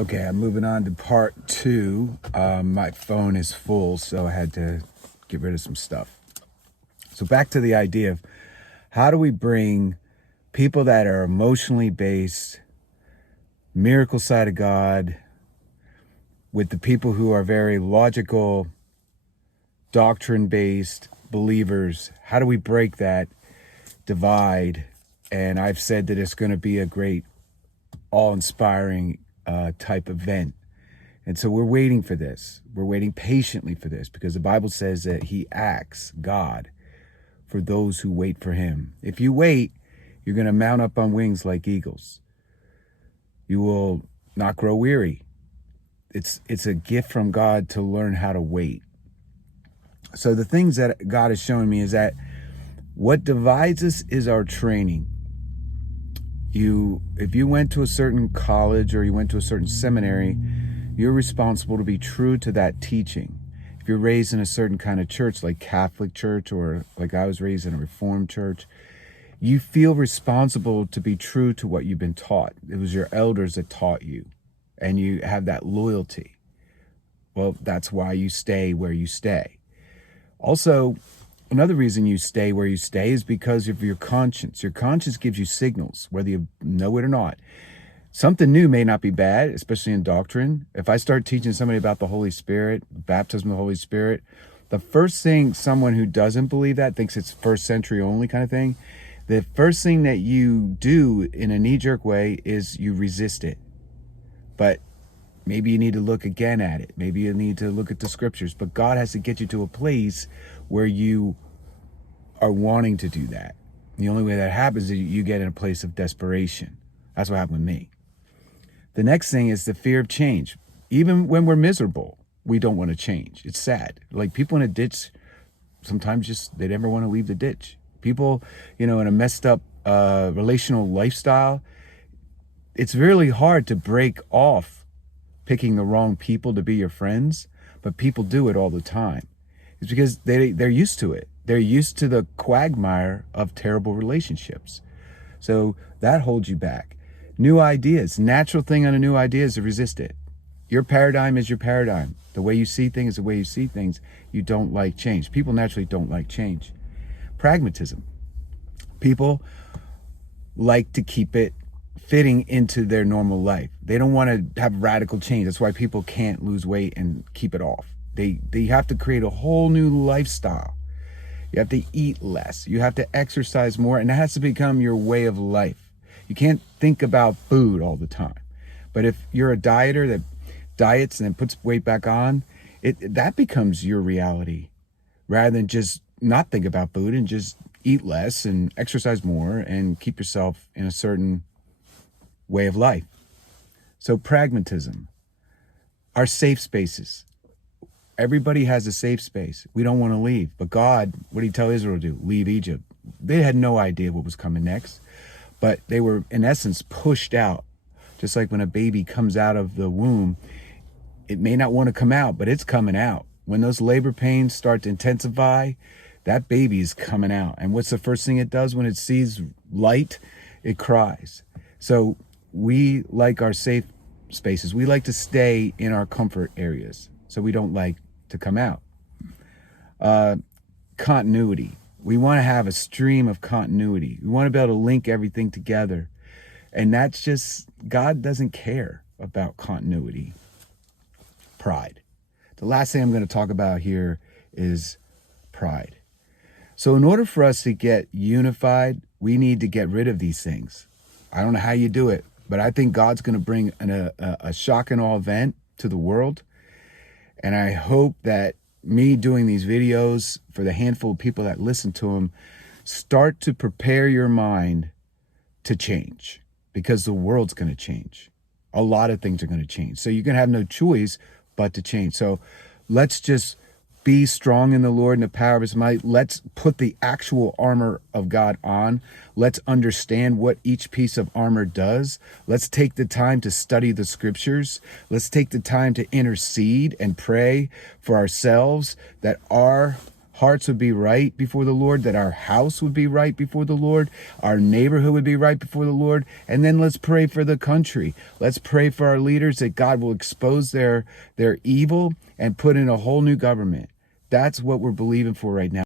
Okay, I'm moving on to part two. My phone is full, so I had to get rid of some stuff. So back to the idea of how do we bring people that are emotionally based, miracle side of God, with the people who are very logical, doctrine based believers. How do we break that divide? And I've said that it's going to be a great, all-inspiring type event. And so we're waiting for this. We're waiting patiently for this because the Bible says that he acts, God, for those who wait for him. If you wait, you're going to mount up on wings like eagles. You will not grow weary. It's a gift from God to learn how to wait. So the things that God has shown me is that what divides us is our training. If you went to a certain college or you went to a certain seminary, you're responsible to be true to that teaching. If you're raised in a certain kind of church, like Catholic church, or like I was raised in a Reformed church, you feel responsible to be true to what you've been taught. It was your elders that taught you, and you have that loyalty. Well, that's why you stay where you stay. Also, another reason you stay where you stay is because of your conscience. Your conscience gives you signals, whether you know it or not. Something new may not be bad, especially in doctrine. If I start teaching somebody about the Holy Spirit, baptism of the Holy Spirit, the first thing someone who doesn't believe that, thinks it's first century only kind of thing, the first thing that you do in a knee-jerk way is you resist it. But maybe you need to look again at it. Maybe you need to look at the scriptures. But God has to get you to a place where you are wanting to do that. The only way that happens is you get in a place of desperation. That's what happened with me. The next thing is the fear of change. Even when we're miserable, we don't want to change. It's sad. Like people in a ditch, sometimes just they never want to leave the ditch. People, in a messed up relational lifestyle, it's really hard to break off picking the wrong people to be your friends, but people do it all the time. It's because they're used to it. They're used to the quagmire of terrible relationships. So that holds you back. New ideas. Natural thing on a new idea is to resist it. Your paradigm is your paradigm. The way you see things is the way you see things. You don't like change. People naturally don't like change. Pragmatism. People like to keep it fitting into their normal life. They don't want to have radical change. That's why people can't lose weight and keep it off. They have to create a whole new lifestyle. You have to eat less. You have to exercise more, and that has to become your way of life. You can't think about food all the time. But if you're a dieter that diets and then puts weight back on, that becomes your reality, rather than just not think about food and just eat less and exercise more and keep yourself in a certain way of life. So pragmatism, our safe spaces. Everybody has a safe space. We don't want to leave. But God, what did he tell Israel to do? Leave Egypt. They had no idea what was coming next. But they were, in essence, pushed out. Just like when a baby comes out of the womb, it may not want to come out, but it's coming out. When those labor pains start to intensify, that baby is coming out. And what's the first thing it does when it sees light? It cries. So we like our safe spaces. We like to stay in our comfort areas. So we don't like to come out. Continuity. We want to have a stream of continuity. We want to be able to link everything together. And that's just, God doesn't care about continuity. Pride. The last thing I'm going to talk about here is pride. So in order for us to get unified, we need to get rid of these things. I don't know how you do it, but I think God's going to bring a shock and awe event to the world. And I hope that me doing these videos for the handful of people that listen to them start to prepare your mind to change, because the world's going to change. A lot of things are going to change. So you're going to have no choice but to change. So let's just be strong in the Lord and the power of his might. Let's put the actual armor of God on. Let's understand what each piece of armor does. Let's take the time to study the scriptures. Let's take the time to intercede and pray for ourselves, that our hearts would be right before the Lord, that our house would be right before the Lord, our neighborhood would be right before the Lord. And then let's pray for the country. Let's pray for our leaders that God will expose their evil and put in a whole new government. That's what we're believing for right now.